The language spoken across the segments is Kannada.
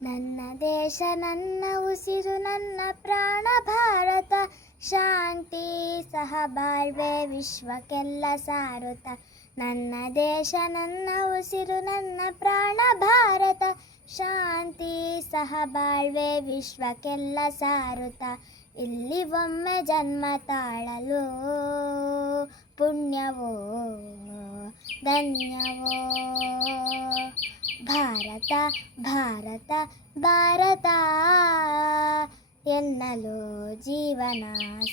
ನನ್ನ ದೇಶ ನನ್ನ ಉಸಿರು ನನ್ನ ಪ್ರಾಣ ಭಾರತ, ಶಾಂತಿ ಸಹಬಾಳ್ವೆ ವಿಶ್ವಕ್ಕೆಲ್ಲ ಸಾರುತ್ತ. ನನ್ನ ದೇಶ ನನ್ನ ಉಸಿರು ನನ್ನ ಪ್ರಾಣ ಭಾರತ, ಶಾಂತಿ ಸಹಬಾಳ್ವೆ ವಿಶ್ವಕ್ಕೆಲ್ಲ ಸಾರುತ್ತ. ಇಲ್ಲಿ ಒಮ್ಮೆ ಜನ್ಮ ತಾಳಲು ಪುಣ್ಯವೋ ಧನ್ಯವೋ. ಭಾರತ ಭಾರತ ಭಾರತ ಎನ್ನಲು ಜೀವನ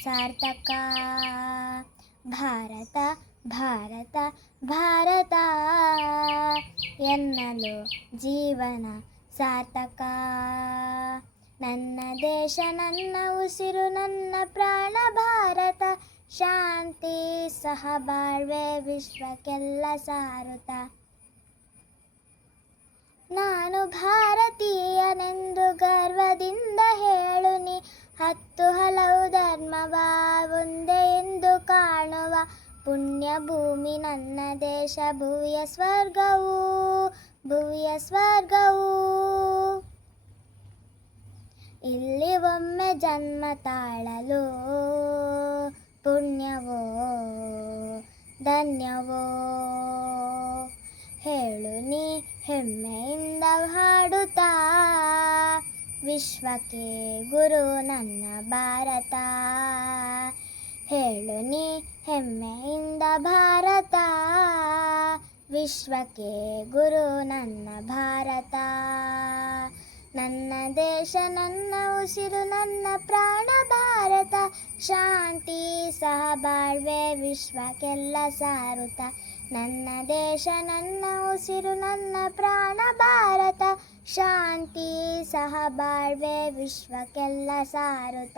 ಸಾರ್ಥಕ. ಭಾರತ ಭಾರತ ಭಾರತ ಎನ್ನಲು ಜೀವನ ಸಾರ್ಥಕ. ನನ್ನ ದೇಶ ನನ್ನ ಉಸಿರು ನನ್ನ ಪ್ರಾಣ ಭಾರತ, ಶಾಂತಿ ಸಹಬಾಳ್ವೆ ವಿಶ್ವಕ್ಕೆಲ್ಲ ಸಾರುತ್ತ. ನಾನು ಭಾರತೀಯನೆಂದು ಗರ್ವದಿಂದ ಹೇಳುನಿ, ಹತ್ತು ಹಲವು ಧರ್ಮವ ಒಂದೇ ಎಂದು ಕಾಣುವ ಪುಣ್ಯ ಭೂಮಿ ನನ್ನ ದೇಶ, ಭುವಿಯ ಸ್ವರ್ಗವು ಭುವಿಯ ಸ್ವರ್ಗವು. ಇಲ್ಲಿ ಒಮ್ಮೆ ಜನ್ಮ ತಾಳಲು ಪುಣ್ಯವೋ ಧನ್ಯವೋ. ಹೇಳು ನೀ ಹೆಮ್ಮೆಯಿಂದ ಹಾಡುತ್ತಾ, ವಿಶ್ವಕ್ಕೆ ಗುರು ನನ್ನ ಭಾರತ. ಹೇಳು ನೀ ಹೆಮ್ಮೆಯಿಂದ ಭಾರತ, ವಿಶ್ವಕ್ಕೆ ಗುರು ನನ್ನ ಭಾರತ. ನನ್ನ ದೇಶ ನನ್ನ ಉಸಿರು ನನ್ನ ಪ್ರಾಣ ಭಾರತ, ಶಾಂತಿ ಸಹಬಾಳ್ವೆ ವಿಶ್ವಕ್ಕೆಲ್ಲ ಸಾರುತ್ತ. ನನ್ನ ದೇಶ ನನ್ನ ಉಸಿರು ನನ್ನ ಪ್ರಾಣ ಭಾರತ, ಶಾಂತಿ ಸಹಬಾಳ್ವೆ ವಿಶ್ವಕ್ಕೆಲ್ಲ ಸಾರುತ್ತ.